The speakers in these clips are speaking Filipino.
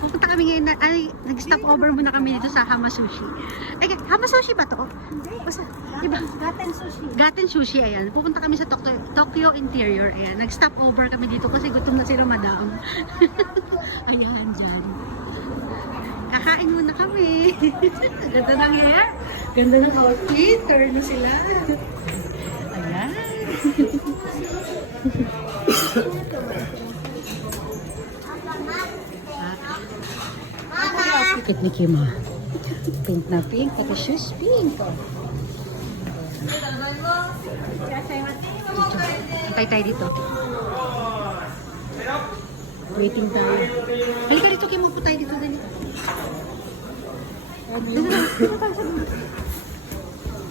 Pupunta kami ngayon na, ay, nag-stop over muna kami dito sa Hama Sushi. Ay, Hama Sushi ba to? Hindi. Basta, iba. Gaten sushi. Gaten Sushi, ayan. Pupunta kami sa Tokyo Interior, ayan. Nag-stop over kami dito kasi gutom na sila, madam. Ayan, dyan. Kakain muna kami. Ganda ng hair. Ganda ng outfit. Turn na sila. Ayan. Outfit ni Kima. Pink na pink. Pati shoes pink. Antay tayo dito. Waiting tayo. Halika dito, Kima. Po tayo dito. Dali.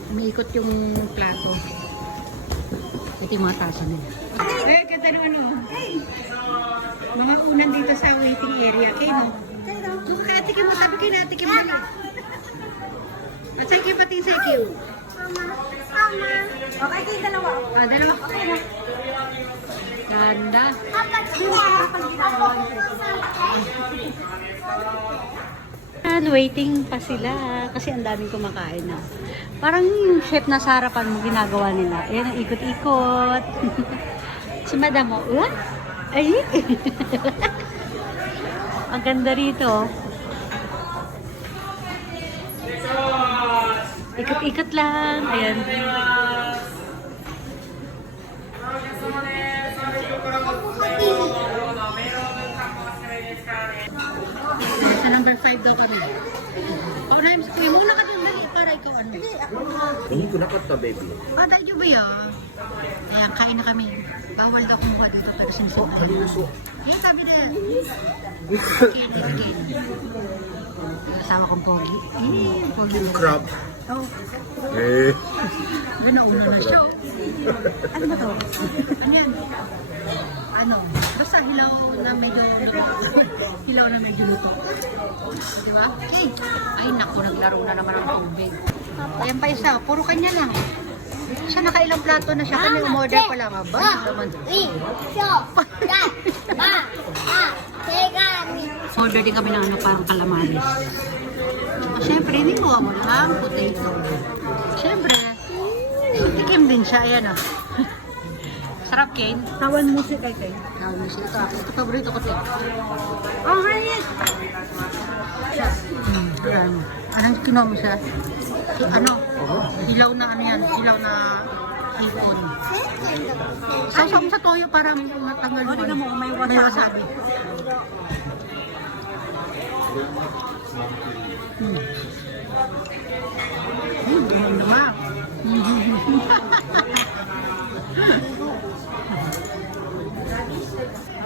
Umiikot yung plato. Ito yung mga tasa nila. Eh, ganda ng ano. Mga unan dito sa waiting area. Kay no? Kung katikin mo, sabi kayo natikin mo na. At sa ikiw pati sa ikiw. Mama. Okay, kayo dalawa. Ah, dalawa. Ganda. Waiting pa sila kasi ang daming kumakain na. Parang yung chef na sa harapan mo ginagawa nila. Ayan ang ikot-ikot. Si madam mo, what? Ay! Ang ganda rito. Ikot-ikot lang. Ayan. Sa number 5 daw kami. Oh, Rhymes, kuya, muna ka din. Dali, para ikaw ano. Hindi ko nakata, baby. Ah, tayo ba yan? Ayan, kain na kami. Bawal daw kumuha dito, pero sinisin na. Haluso. Ayan, sabi na. Again, again. Asawa kong pogi. Pogi na. Crab. Oh, Eh. doon na una na siya. Oh. Ano ba to? Ano yan? Ano? Basta hilaw na medyo hilaw na medyo luto. Di ba? Okay. Ay, naku, naglaro na naman ang tubig. Ayan pa isa, puro kanya lang. Siya nakailang plato na siya, kanya umorder pa lang. Aba, naman. Order din kami ng ano, parang calamares. Siyempre, hindi ko mo lang potato. Siyempre, tikim din siya. Ayan o. Sarap, Kane. Tawan mo si Kay. Tawan mo siya. Ito, paborito ko ito. Oh, honey! Ayan. Anong kinuha mo siya? Ano? Hilaw na ano yan? Hilaw na hipon. Sasam sa toyo para matanggal O, tingnan mo, may May wasabi. wasabi. Naman.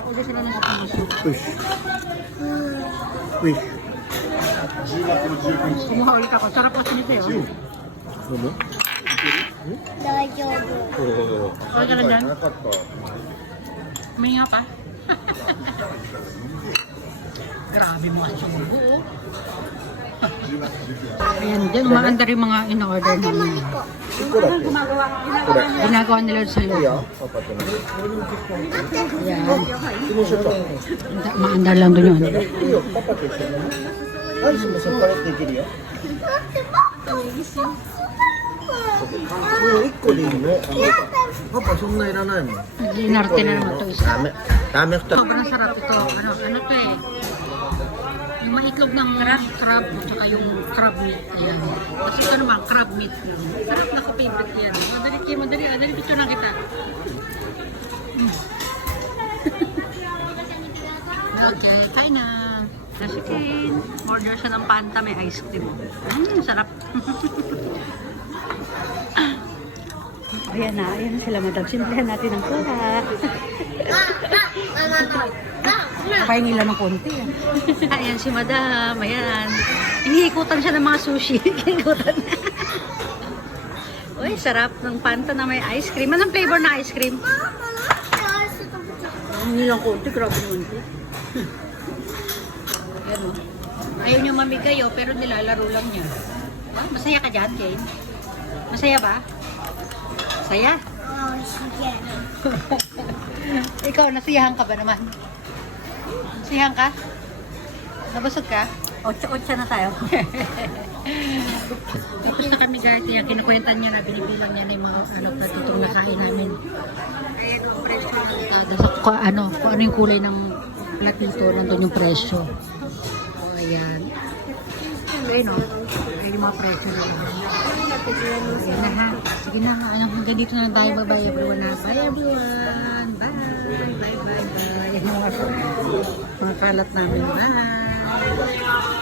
Ulo sila ng apuso. Uish. Uish. Kumuha ulit ako. Sarap kasi nito yun. Ano? Oo. Okay ka lang dyan? Nakata. May nga pa. Grabe mo ang sumubo. Oh. Ayan din, maganda rin mga in-order namin. Sikurat. Ginagawa nila sa loob. Iya. Apa to? Ayan. Sumusuto. Maandar lang doon yun. Iyo, papa to. Ay, sumusupalit ni Kiri. Iko din mo. Papa, sumna iranan. Ginarte na naman ito isa. Dami ko. Sobrang sarap ito. Ano to eh? Yung maitlog ng crab at saka yung crab meat. Ayan. Tapos ito naman, crab meat. Sarap na ka-favorite yan. Madali kayo, madali. Madali, picture lang kita. Okay, kain na. Kasi kain. Order siya ng Fanta, may ice cream. Sarap. Ayan na sila madam. Simplihan natin ang pula. Papahingi lang ng konti. Ayan si madam. Ayan. Iniikutan siya ng mga sushi. Iniikutan. Uy, sarap ng Fanta na may ice cream. Anong flavor na ice cream? Hindi lang konti. Grabe konti. Ayan o. Ayaw niyo mamigay o, pero nilalaro lang niya. Masaya ka dyan, Kane? Masaya ba? Saya? Ikaw, nasiyahan ka ba naman? Nasiyahan ka? Nabusog ka? 8-8 na tayo. Tapos na kami guys, kaya kinukwentan niya na binibilang niya na yung mga platitong nakain namin. Kung ano yung kulay ng platito, nandun yung presyo. So, ayan. Ayun o. Ayun yung mga presyo na yun. Sige na ha. Sige na ha. Hanggang dito na lang tayo. Bye-bye everyone ha. Bye everyone. Bye. Bye, bye, bye. Yung mga kalat namin. Bye.